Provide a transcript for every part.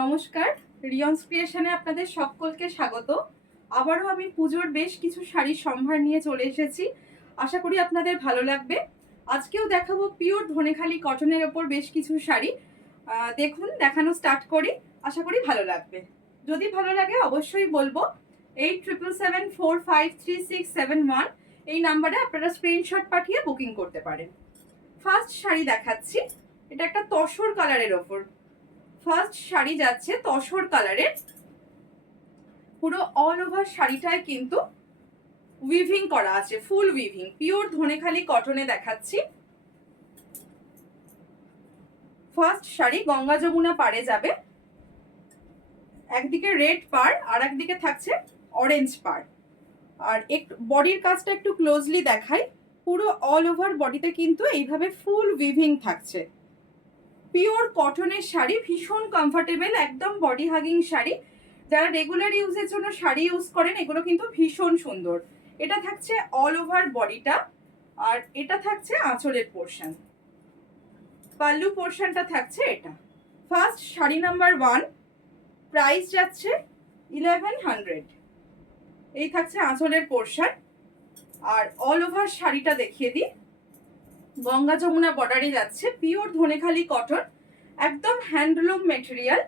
নমস্কার, রিয়ন্স ক্রিয়েশনে আপনাদের সকলকে স্বাগত। আবারও আমি পুজোর বেশ কিছু শাড়ির সম্ভার নিয়ে চলে এসেছি। আশা করি আপনাদের ভালো লাগবে। আজকেও দেখাবো পিওর ধনেখালি কটনের ওপর বেশ কিছু শাড়ি। দেখুন, দেখানো স্টার্ট করি। আশা করি ভালো লাগবে। যদি ভালো লাগে অবশ্যই বলবো 8777453671 এই নাম্বারে আপনারা স্ক্রিনশট পাঠিয়ে বুকিং করতে পারেন। ফার্স্ট শাড়ি দেখাচ্ছি, এটা একটা তসর কালারের ওপর। ফার্স্ট শাড়ি যাচ্ছে তসর কালারের, পুরো অল ওভার শাড়িটায় কিন্তু উইভিং করা আছে, ফুল উইভিং, পিওর ধনেখালি কটনে দেখাচ্ছি। ফার্স্ট শাড়ি গঙ্গা যমুনা পাড়ে যাবে, একদিকে রেড পাড় আর একদিকে থাকছে অরেঞ্জ পাড়। আর একটু বডির কাজটা একটু ক্লোজলি দেখাই, পুরো অল ওভার বডিতে কিন্তু এইভাবে ফুল উইভিং থাকছে। পিওর কটনের শাড়ি, ভীষণ কমফোর্টেবল, একদম বডি হাগিং শাড়ি। যারা রেগুলার ইউজের জন্য শাড়ি ইউজ করেন এগুলো কিন্তু ভীষণ সুন্দর। এটা থাকছে অল ওভার বডিটা, আর এটা থাকছে আঁচলের পোর্শন, পাল্লু পোর্শনটা থাকছে এটা। ফার্স্ট শাড়ি নাম্বার 1, প্রাইস যাচ্ছে 1100। এই থাকছে আঁচলের পোর্শন। আর অল ওভার শাড়িটা দেখিয়ে দিই, গঙ্গা যমুনা বর্ডারে যাচ্ছে, পিওর ধনেখালি কটন, একদম হ্যান্ডলুম মেটেরিয়াল,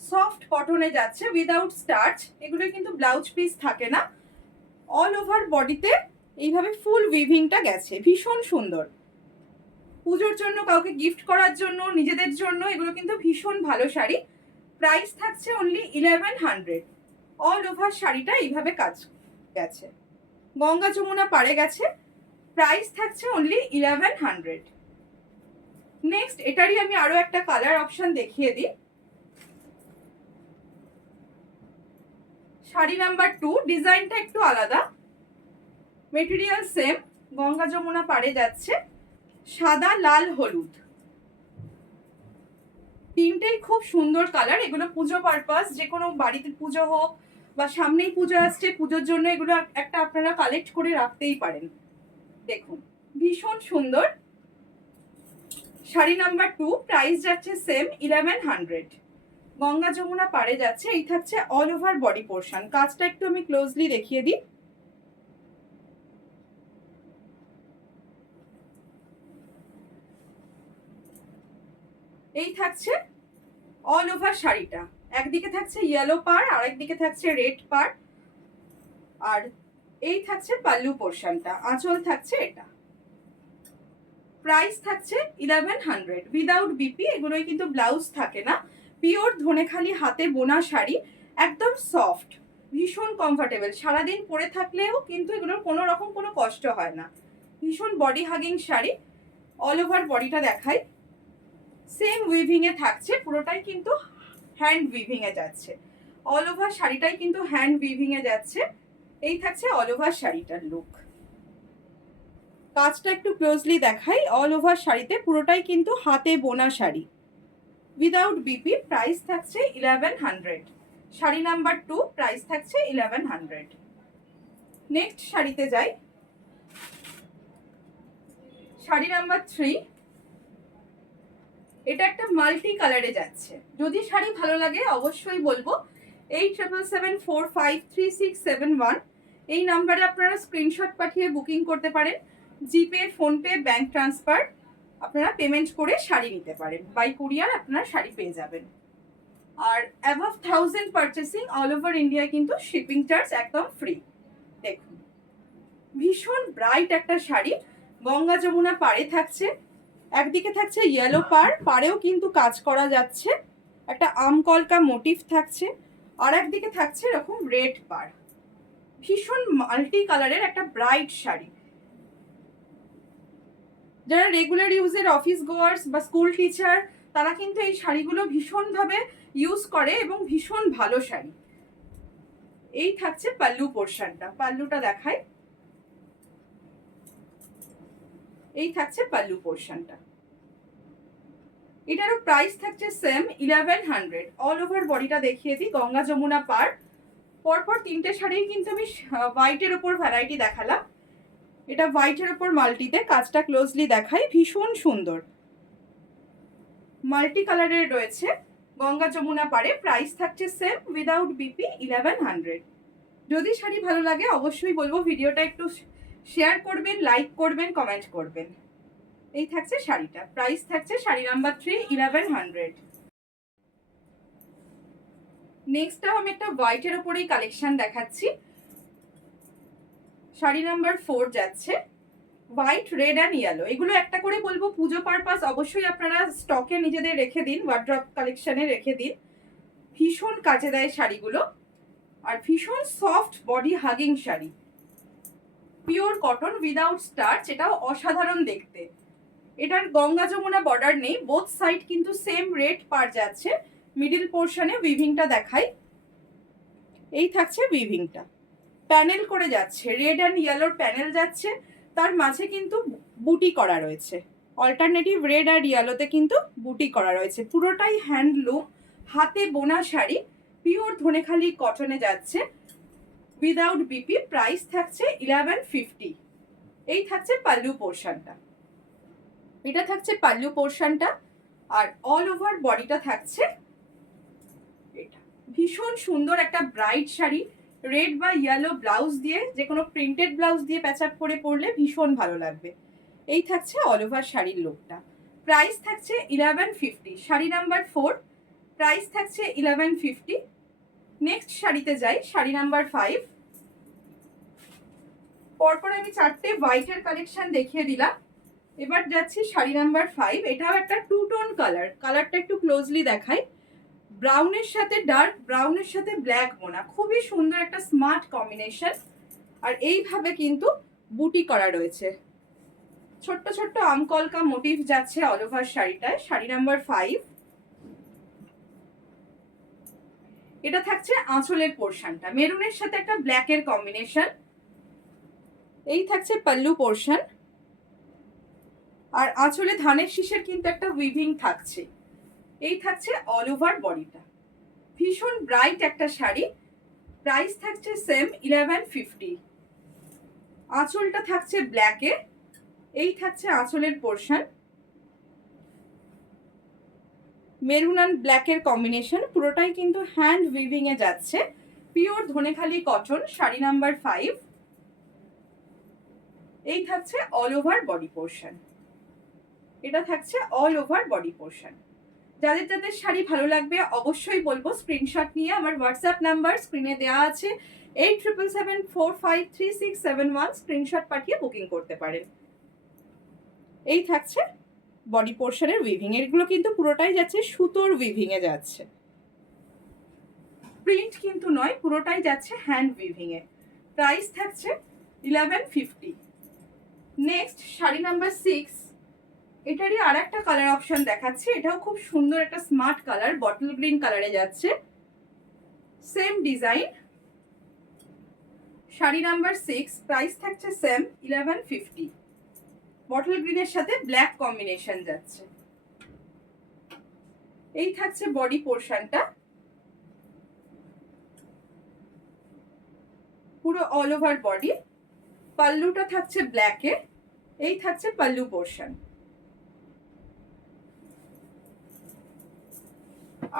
সফট কটনে যাচ্ছে উইদাউট স্টার্চ। এগুলো কিন্তু ব্লাউজ পিস থাকে না। অল ওভার বডিতে এইভাবে ফুল উইভিংটা গেছে, ভীষণ সুন্দর। পুজোর জন্য, কাউকে গিফট করার জন্য, নিজেদের জন্য এগুলো কিন্তু ভীষণ ভালো শাড়ি। প্রাইস থাকছে অনলি 1100। অল ওভার শাড়িটা এইভাবে কাজ গেছে, গঙ্গা যমুনা পাড়ে গেছে। প্রাইস থাকছে অনলি 1100। নেক্সট এটারই আমি আরো একটা কালার অপশন দেখিয়ে দিই। শাড়ি নাম্বার 2, ডিজাইনটা একটু আলাদা, মেটেরিয়াল সেম, গঙ্গা যমুনা পাড়ে যাচ্ছে, সাদা লাল হলুদ, তিনটেই খুব সুন্দর কালার। এগুলো পুজো পারপাস, যে কোনো বাড়িতে পুজো হোক বা সামনেই পুজো আসছে, পুজোর জন্য এগুলো একটা আপনারা কালেক্ট করে রাখতেই পারেন। দেখুন, ভীষণ সুন্দর। শাড়ি নাম্বার 2, প্রাইস যাচ্ছে সেম 1100। গঙ্গা যমুনা পাড়ে যাচ্ছে। এই থাকছে অল ওভার বডি পোর্শন। কাজটা একটু আমি ক্লোজলি দেখিয়ে দিই। এই থাকছে অল ওভার শাড়িটা, একদিকে থাকছে ইয়েলো পাড় আর একদিকে থাকছে রেড পাড়। আর এই থাকছে পাল্লু পোর্শনটা, আঁচল থাকছে এটা। প্রাইস থাকছে 1100 উইদাউট বিপি। এগুলোই কিন্তু ব্লাউজ থাকে না, পিওর ধনেখালি হাতে বোনা শাড়ি, একদম সফট, ভীষণ কমফোর্টেবল। সারাদিন পরে থাকলেও কিন্তু এগুলোর কোনো রকম কোনো কষ্ট হয় না। ভীষণ body hugging sari. All over বডিটা দেখাই, সেম উইভিং এ থাকছে, পুরোটাই কিন্তু হ্যান্ড উইভিং এ যাচ্ছে। অল ওভার শাড়িটাই কিন্তু হ্যান্ড উইভিং এ যাচ্ছে। এই থাকছে অল ওভার শাড়িটার লুক। কাজটা একটু ক্লোজলি দেখাই, অল ওভার শাড়িতে পুরোটাই কিন্তু হাতে বোনা শাড়ি, উইদাউট বিপি। প্রাইস থাকছে 1100। শাড়ি নাম্বার 2, প্রাইস থাকছে 1100। নেক্সট শাড়িতে যাই। শাড়ি নাম্বার 3, এটা একটা মাল্টি কালারে যাচ্ছে। যদি শাড়ি ভালো লাগে অবশ্যই বলবো 8777453671 এই নাম্বারে আপনারা স্ক্রিনশট পাঠিয়ে বুকিং করতে পারেন। জিপে, ফোনপে, ব্যাংক ট্রান্সফার আপনারা পেমেন্ট করে শাড়ি নিতে পারেন। বাই কুরিয়ার আপনারা শাড়ি পেয়ে যাবেন। আর above 1000 purchasing all over India কিন্তু শিপিং চার্জ একদম ফ্রি। দেখুন, ভীষণ ব্রাইট একটা শাড়ি, গঙ্গা যমুনা পাড়ে থাকছে, একদিকে থাকছে ইয়েলো পাড়, পাড়েও কিন্তু কাজ করা যাচ্ছে, একটা আমকলকা মোটিভ থাকছে, আর একদিকে থাকছে এরকম রেড পাড়। ভীষণ মাল্টি কালারের একটা ব্রাইট শাড়ি। যারা রেগুলার ইউজের অফিস গোয়ার্স বা স্কুল টিচার, তারা কিন্তু এই শাড়িগুলো ভীষণভাবে ইউজ করে এবং ভীষণ ভালো শাড়ি। এই থাকছে পাল্লু পোর্শনটা, পাল্লুটা দেখায়। এই থাকছে পাল্লু পোর্শনটা। এটারও প্রাইস থাকছে সেম 1100। অল ওভার বডিটা দেখিয়ে দিই, গঙ্গা যমুনা পাড়। পরপর তিনটে শাড়ি কিন্তু আমি হোয়াইটের ওপর ভ্যারাইটি দেখালাম, এটা হোয়াইটের ওপর মাল্টিতে। কাজটা ক্লোজলি দেখাই, ভীষণ সুন্দর, মাল্টি কালারের রয়েছে। গঙ্গা যমুনা পারে, প্রাইস থাকছে সেম উইদাউট বিপি 1100। যদি শাড়ি ভালো লাগে অবশ্যই বলবো ভিডিওটা একটু শেয়ার করবেন, লাইক করবেন, কমেন্ট করবেন। এই থাকছে শাড়িটা, প্রাইস থাকছে শাড়ি নাম্বার 3 1100। নেক্সটটাও আমি একটা হোয়াইটের ওপরেই কালেকশন দেখাচ্ছি। শাড়ি নাম্বার 4 যাচ্ছে হোয়াইট, রেড অ্যান্ড ইয়েলো। এগুলো একটা করে বলবো পুজো পারপাস অবশ্যই আপনারা স্টকে নিজেদের রেখে দিন, ওয়ার্ড্রপ কালেকশনে রেখে দিন। ভীষণ কাজে দেয় শাড়িগুলো, আর ভীষণ soft body hugging sari, pure cotton without starch. এটাও অসাধারণ দেখতে। এটার গঙ্গা যমুনা বর্ডার নেই, বোথ সাইড কিন্তু সেম রেড পার যাচ্ছে। মিডিল পোর্শনে উইভিংটা দেখাই। এই থাকছে উইভিংটা, প্যানেল করে যাচ্ছে, রেড অ্যান্ড ইয়েলোর প্যানেল যাচ্ছে, তার মাঝে কিন্তু বুটি করা রয়েছে। অল্টারনেটিভ রেড আর ইয়েলোতে কিন্তু বুটি করা রয়েছে। পুরোটাই হ্যান্ডলুম, হাতে বোনা শাড়ি, পিওর ধনেখালি কটনে যাচ্ছে উইদাউট বিপি। প্রাইস থাকছে 1150। এই থাকছে পাল্লু পোর্শনটা, এটা থাকছে পাল্লু পোর্শনটা, আর অল ওভার বডিটা থাকছে এটা। ভীষণ সুন্দর একটা ব্রাইট শাড়ি, রেড বা ইয়েলো ব্লাউজ দিয়ে, যে কোনো প্রিন্টেড ব্লাউজ দিয়ে প্যাচ আপ করে পরলে ভীষণ ভালো লাগবে। এই থাকছে অল ওভার শাড়ির লুকটা। প্রাইস থাকছে 1150। শাড়ি নাম্বার 4, প্রাইস থাকছে 1150। নেক্সট শাড়িতে যাই, শাড়ি নাম্বার 5। পরপর আমি 4টে হোয়াইটের কালেকশন দেখিয়ে দিলাম, এবার যাচ্ছি শাড়ি নাম্বার 5। এটাও একটা টু টোন কালার, কালারটা একটু ক্লোজলি দেখাই। ব্রাউনের সাথে ডার্ক ব্রাউনের সাথে ব্ল্যাক বোনা, খুবই সুন্দর একটা স্মার্ট কম্বিনেশন। আর এইভাবে কিন্তু বুটি করা রয়েছে, ছোট্ট ছোট্ট আমকলকা মোটিভ যাচ্ছে অল ওভার শাড়িটায়। শাড়ি নাম্বার 5। এটা থাকছে আঁচলের পোর্শনটা, মেরুনের সাথে একটা ব্ল্যাকের কম্বিনেশন। এই থাকছে পাল্লু পোর্শন, আর আঁচলে ধানের শীষের কিন্তু একটা উইভিং থাকছে। এই থাকছে অল ওভার বডিটা, ভীষণ ব্রাইট একটা শাড়ি। প্রাইস থাকছে সেম 1150। আঁচলটা থাকছে ব্ল্যাকে। এই থাকছে আঁচলের পোর্শন, মেরুন অ্যান্ড ব্ল্যাকের কম্বিনেশন, পুরোটাই কিন্তু হ্যান্ড উইভিং এ যাচ্ছে, pure Dhonekhali cotton. Sari number 5। এই থাকছে অল ওভার বডি পোর্শন, এটা থাকছে অল ওভার বডি পোর্শন। যাদের যাদের শাড়ি ভালো লাগবে অবশ্যই বলবো স্ক্রিনশট নিয়ে আমার হোয়াটসঅ্যাপ নাম্বার স্ক্রিনে দেওয়া আছে 8777453671, স্ক্রিনশট পাঠিয়ে বুকিং করতে পারেন। এই থাকছে বডি পোর্শনের উইভিং, এগুলো কিন্তু পুরোটাই যাচ্ছে সুতোর উইভিং এ যাচ্ছে, প্রিন্ট কিন্তু নয়, পুরোটাই যাচ্ছে হ্যান্ড উইভিং এ। প্রাইস থাকছে 1150। Next sari number 6। এটারই আর একটা কালার অপশন দেখাচ্ছি, এটাও খুব সুন্দর একটা স্মার্ট কালার, বটল গ্রিন কালারে যাচ্ছে, same design. Sari number 6, price থাকছে সেম 1150। বটল গ্রিনের সাথে ব্ল্যাক কম্বিনেশন যাচ্ছে। এই থাকছে বডি পোর্শনটা, পুরো অল ওভার বডি। পাল্লুটা থাকছে ব্ল্যাকে। এই থাকছে পাল্লু পোর্শন,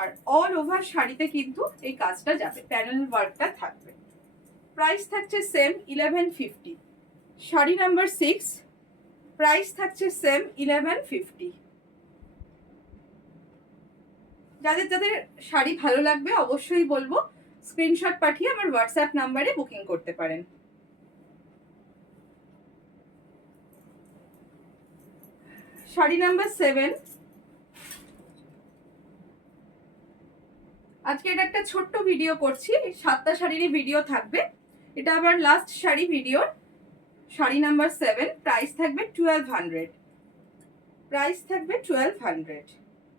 আর অল ওভার শাড়িতে কিন্তু এই কাজটা যাবে, প্যানেল ওয়ার্কটা থাকবে। প্রাইস থাকছে সেম 1150। শাড়ি নাম্বার 6, প্রাইস থাকছে সেম 1150। যাদের যাদের শাড়ি ভালো লাগবে অবশ্যই বলবো স্ক্রিনশট পাঠিয়ে আমার হোয়াটসঅ্যাপ নাম্বারে বুকিং করতে পারেন। শাড়ি নাম্বার 7। আজকে এটা একটা ছোট্ট ভিডিও করছি, 7টা শাড়িরই ভিডিও থাকবে, এটা আবার লাস্ট শাড়ি ভিডিওর। শাড়ি নাম্বার 7, প্রাইস থাকবে 1200। প্রাইস থাকবে 1200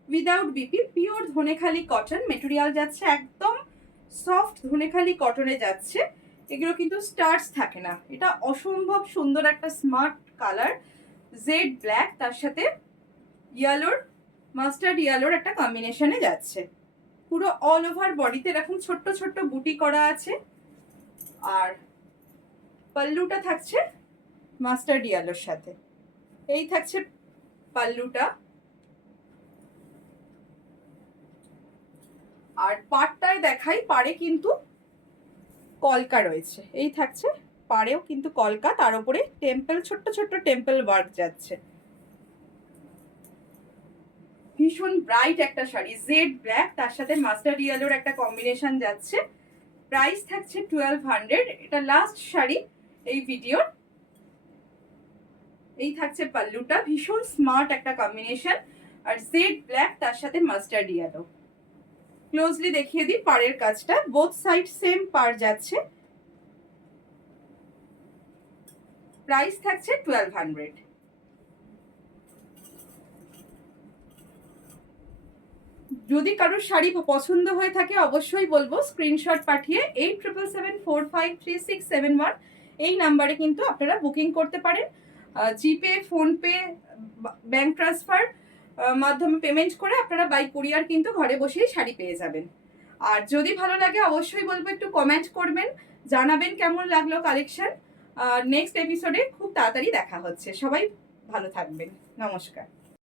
without BP, pure Dhonekhali cotton material যাচ্ছে, একদম সফট ধনেখালি কটনে যাচ্ছে। এগুলো কিন্তু স্টার্চ থাকে না। এটা অসম্ভব সুন্দর একটা স্মার্ট কালার, জেড ব্ল্যাক, তার সাথে ইয়েলোর, মাস্টার্ড ইয়েলোর একটা কম্বিনেশনে যাচ্ছে। পুরো অল ওভার বডিতে এরকম ছোট্ট ছোট্ট বুটি করা আছে, আর পাল্লুটা থাকছে মাস্টার্ড ইয়েলোর সাথে। এই থাকছে পাল্লুটা, আর পাড়টায় দেখাই, পাড়ে কিন্তু কলকা রয়েছে, এই থাকছে পাড়েও কিন্তু কলকা, তার উপরে টেম্পল, ছোট্ট ছোট্ট টেম্পল ওয়ার্ক যাচ্ছে। ভীষণ ব্রাইট একটা শাড়ি, জেড ব্ল্যাক, তার সাথে মাস্টার্ড ইয়েলোর একটা কম্বিনেশন যাচ্ছে। প্রাইস থাকছে 1200। এটা লাস্ট শাড়ি এই ভিডিওর। এই থাকছে পাল্লুটা, ভীষণ স্মার্ট একটা কম্বিনেশন, আর জেড ব্ল্যাক তার সাথে মাস্টার্ড ইয়েলো। ক্লোজলি দেখিয়ে দিই পাড়ের কাজটা, বোথ সাইড সেম পাড় যাচ্ছে। প্রাইস থাকছে 1200। যদি কারোর শাড়ি পছন্দ হয়ে থাকে অবশ্যই বলবো স্ক্রিনশট পাঠিয়ে 8777453671 এই নাম্বারে কিন্তু আপনারা বুকিং করতে পারেন। জিপে, ফোনপে, ব্যাংক ট্রান্সফার মাধ্যমে পেমেন্ট করে আপনারা বাই কুরিয়ার কিন্তু ঘরে বসেই শাড়ি পেয়ে যাবেন। আর যদি ভালো লাগে অবশ্যই বলবো একটু কমেন্ট করবেন, জানাবেন কেমন লাগলো কালেকশন। নেক্সট এপিসোডে খুব তাড়াতাড়ি দেখা হচ্ছে। সবাই ভালো থাকবেন, নমস্কার।